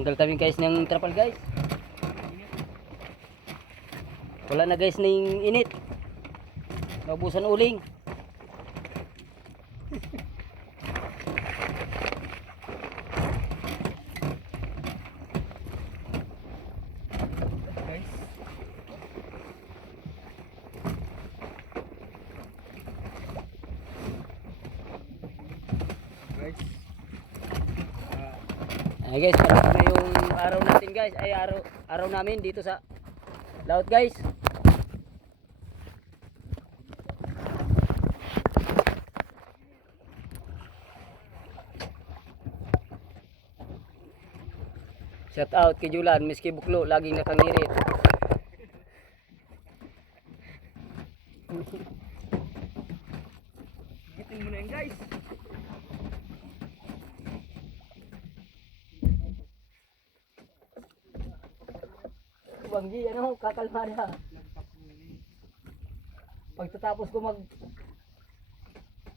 Tanggal kami guys ng trapal guys. Wala na guys ng init. Naubusan uling. Guys. Guys. Ay guys, parang na yung araw natin guys. Ay araw namin dito sa laut guys. Shout out kay Julan, miski buklo, laging nakangirit. Giting mo na yan guys. Banggi, ano, kakalma na. Pagtatapos ko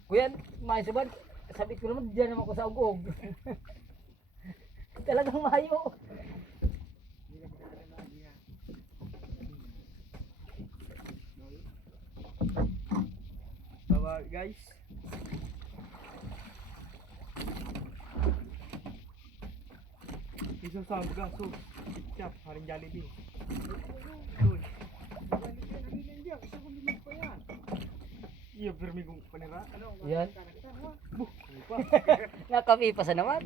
Kuya, may sabad, sabit ko naman, diyan naman ko sa ugog. Talagang mayo. Bawa guys. Isang sa baga, so chap, haring Jollibee. Uy. Iya, permi kong panira. Yan. Buh, lupa. Nakapipa sa naman.